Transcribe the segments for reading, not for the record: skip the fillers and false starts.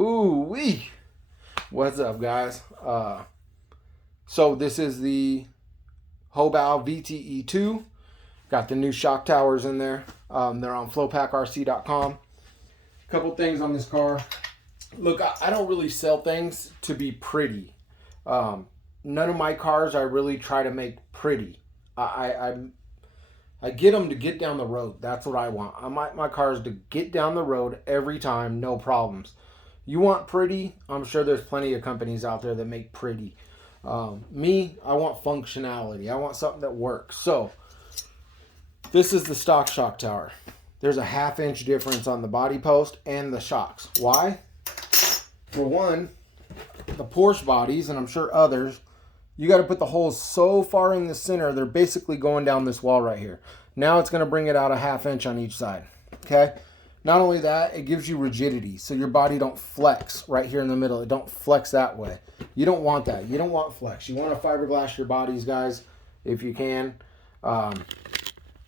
Ooh wee! What's up, guys? So this is the Hobao vte2. Got the new shock towers in there. They're on flowpackrc.com. Couple things on this car. Look, I don't really sell things to be pretty. None of my cars I really try to make pretty. I get them to get down the road. That's what I want. My cars to get down the road every time, no problems. You want pretty? I'm sure there's plenty of companies out there that make pretty. Me, I want functionality. I want something that works. So, this is the stock shock tower. There's a 1/2 inch difference on the body post and the shocks. Why? For one, the Porsche bodies, and I'm sure others, you got to put the holes so far in the center, they're basically going down this wall right here. Now it's going to bring it out a 1/2 inch on each side. Okay? Not only that, it gives you rigidity, so your body don't flex right here in the middle. It don't flex that way. You don't want that. You don't want flex. You want to fiberglass your bodies, guys, if you can.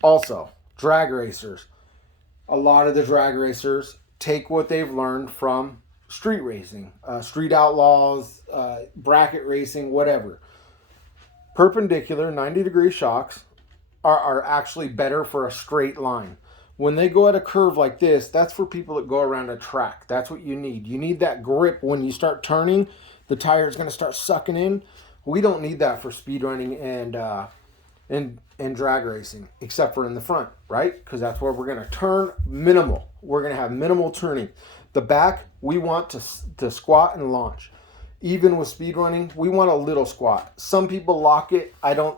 Also, drag racers. A lot of the drag racers take what they've learned from street racing, street outlaws, bracket racing, whatever. Perpendicular 90-degree shocks are actually better for a straight line. When they go at a curve like this, that's for people that go around a track. That's what you need. You need that grip when you start turning. The tire is going to start sucking in. We don't need that for speed running and drag racing, except for in the front, right? Because that's where we're going to turn minimal. We're going to have minimal turning. The back, we want to squat and launch. Even with speed running, we want a little squat. Some people lock it. I don't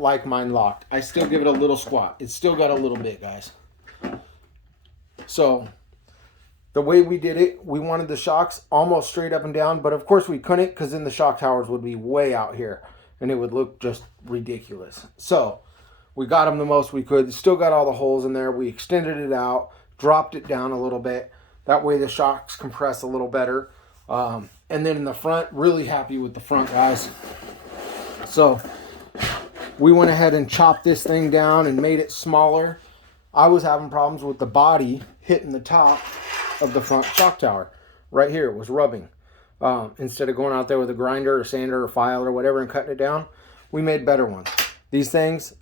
like mine locked. I still give it a little squat. It's still got a little bit, guys. So the way we did it, we wanted the shocks almost straight up and down, but of course we couldn't, because then the shock towers would be way out here and it would look just ridiculous. So we got them the most we could. Still got all the holes in there. We extended it out, dropped it down a little bit. That way the shocks compress a little better. And then in the front, really happy with the front, guys. So we went ahead and chopped this thing down and made it smaller. I was having problems with the body hitting the top of the front shock tower. Right here, it was rubbing. Instead of going out there with a grinder or sander or file or whatever and cutting it down, we made better ones. These things,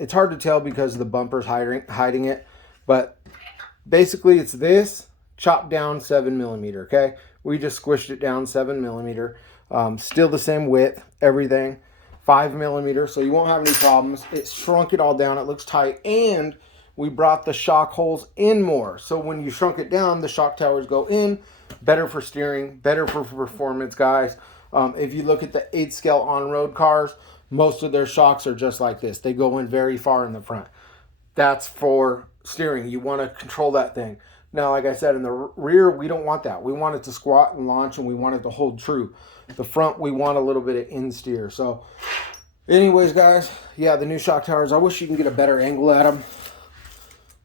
it's hard to tell because the bumper's hiding it, but basically it's this chopped down 7mm, okay? We just squished it down 7mm. Still the same width, everything. 5mm, so you won't have any problems. It shrunk it all down. It looks tight, and we brought the shock holes in more. So when you shrunk it down, the shock towers go in. Better for steering, better for performance, guys. If you look at the 8 scale on-road cars, most of their shocks are just like this. They go in very far in the front. That's for steering. You want to control that thing. Now, like I said, in the rear, we don't want that. We want it to squat and launch, and we want it to hold true. The front, we want a little bit of in-steer. So, anyways, guys, yeah, the new shock towers, I wish you can get a better angle at them.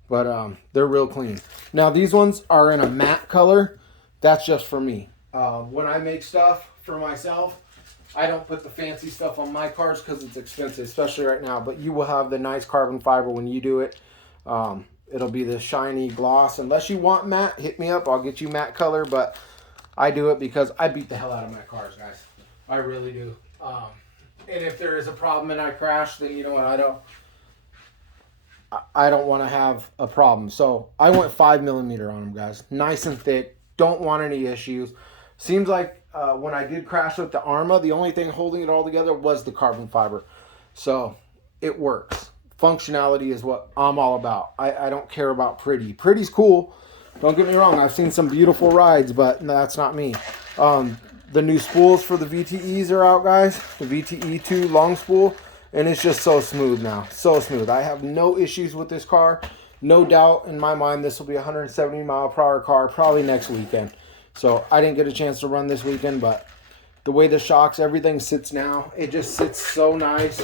But they're real clean. Now, these ones are in a matte color. That's just for me. When I make stuff for myself, I don't put the fancy stuff on my cars because it's expensive, especially right now. But you will have the nice carbon fiber when you do it. It'll be the shiny gloss. Unless you want matte, hit me up. I'll get you matte color. But I do it because I beat the hell out of my cars, guys. I really do. And if there is a problem and I crash, then you know what? I don't want to have a problem. So I went 5mm on them, guys. Nice and thick. Don't want any issues. Seems like when I did crash with the arrma, the only thing holding it all together was the carbon fiber. So it works. Functionality is what I'm all about. I don't care about pretty. Pretty's cool. Don't get me wrong. I've seen some beautiful rides, but that's not me. The new spools for the VTEs are out, guys. The vte2 long spool. And it's just so smooth now. So smooth. I have no issues with this car. No doubt in my mind this will be a 170 mile per hour car probably next weekend. So I didn't get a chance to run this weekend, but the way the shocks, everything sits now, it just sits so nice.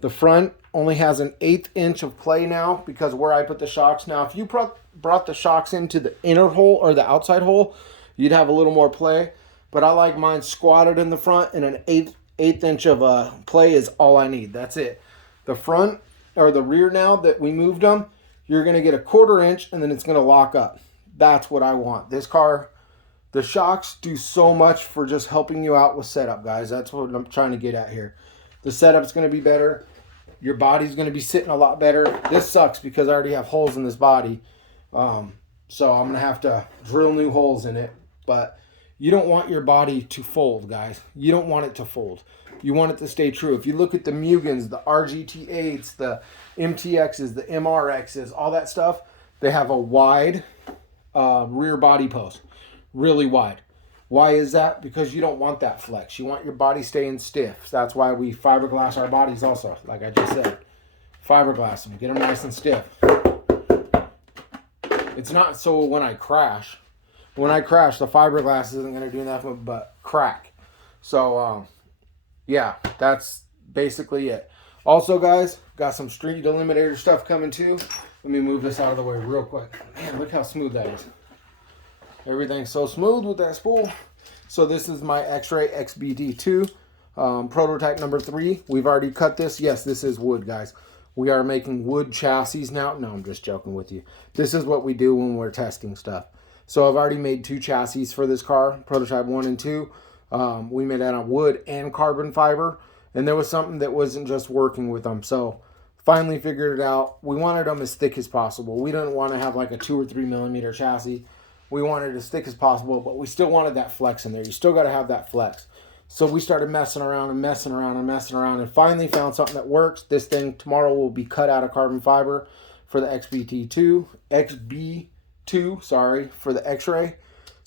The front only has an 1/8 inch of play now because where I put the shocks. Now, if you brought the shocks into the inner hole or the outside hole, you'd have a little more play. But I like mine squatted in the front, and an eighth inch of play is all I need. That's it. The front or the rear, now that we moved them, you're going to get a 1/4 inch and then it's going to lock up. That's what I want. This car The shocks do so much for just helping you out with setup, guys. That's what I'm trying to get at here. The setup's going to be better. Your body's going to be sitting a lot better. This sucks because I already have holes in this body. So I'm going to have to drill new holes in it. But you don't want your body to fold, guys. You don't want it to fold. You want it to stay true. If you look at the Mugens, the RGT8s, the MTXs, the MRXs, all that stuff, they have a wide rear body post. Really wide. Why is that? Because you don't want that flex. You want your body staying stiff. That's why we fiberglass our bodies also, like I just said. Fiberglass them. Get them nice and stiff. It's not so when I crash. When I crash, the fiberglass isn't going to do nothing but crack. So, yeah, that's basically it. Also, guys, got some street eliminator stuff coming too. Let me move this out of the way real quick. Man, look how smooth that is. Everything's so smooth with that spool. So this is my X-Ray vte2 prototype number 3. We've already cut this. Yes, this is wood, guys. We are making wood chassis now. No, I'm just joking with you. This is what we do when we're testing stuff. So I've already made 2 chassis for this car, prototype 1 and 2. We made that on wood and carbon fiber. And there was something that wasn't just working with them. So finally figured it out. We wanted them as thick as possible. We didn't want to have like a 2 or 3 millimeter chassis. We wanted it as thick as possible, but we still wanted that flex in there. You still got to have that flex. So we started messing around and messing around and messing around and finally found something that works. This thing tomorrow will be cut out of carbon fiber for the XB2, sorry, for the X-Ray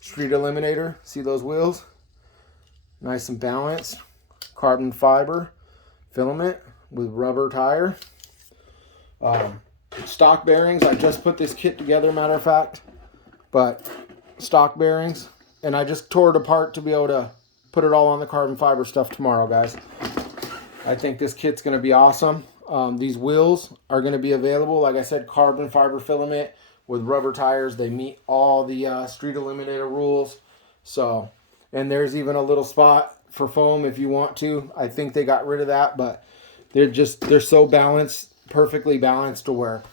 street eliminator. See those wheels? Nice and balanced. Carbon fiber filament with rubber tire. Stock bearings. I just put this kit together, matter of fact. But stock bearings, and I just tore it apart to be able to put it all on the carbon fiber stuff tomorrow, guys. I think this kit's going to be awesome. These wheels are going to be available. Like I said, carbon fiber filament with rubber tires. They meet all the street eliminator rules. So, and there's even a little spot for foam if you want to. I think they got rid of that, but they're so balanced, perfectly balanced to where,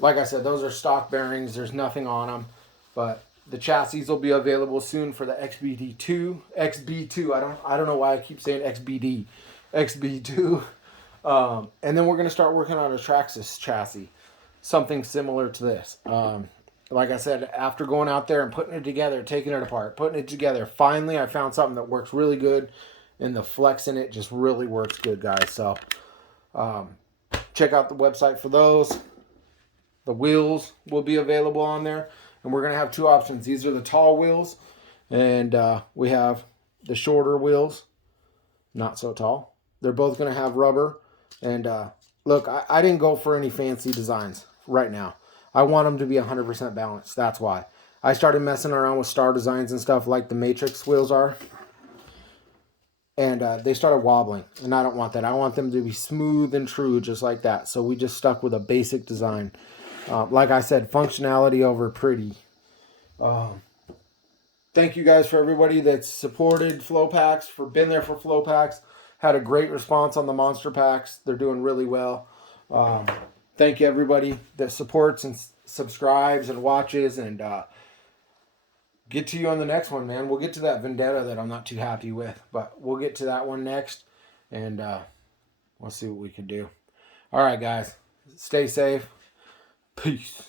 like I said, those are stock bearings. There's nothing on them. But the chassis will be available soon for the XB2. I don't know why I keep saying XBD. XB2. And then we're going to start working on a Traxxas chassis. Something similar to this. Like I said, after going out there and putting it together, taking it apart, putting it together, finally I found something that works really good. And the flex in it just really works good, guys. So check out the website for those. The wheels will be available on there. And we're going to have 2 options. These are the tall wheels. And we have the shorter wheels. Not so tall. They're both going to have rubber. And look, I didn't go for any fancy designs right now. I want them to be 100% balanced. That's why. I started messing around with star designs and stuff like the Matrix wheels are. And they started wobbling. And I don't want that. I want them to be smooth and true just like that. So we just stuck with a basic design. Like I said, functionality over pretty. Thank you guys for everybody that's supported Flow Packs, for been there for Flow Packs. Had a great response on the Monster Packs. They're doing really well. Thank you everybody that supports and subscribes and watches. And get to you on the next one, man. We'll get to that Vendetta that I'm not too happy with. But we'll get to that one next. And we'll see what we can do. All right, guys. Stay safe. Peace.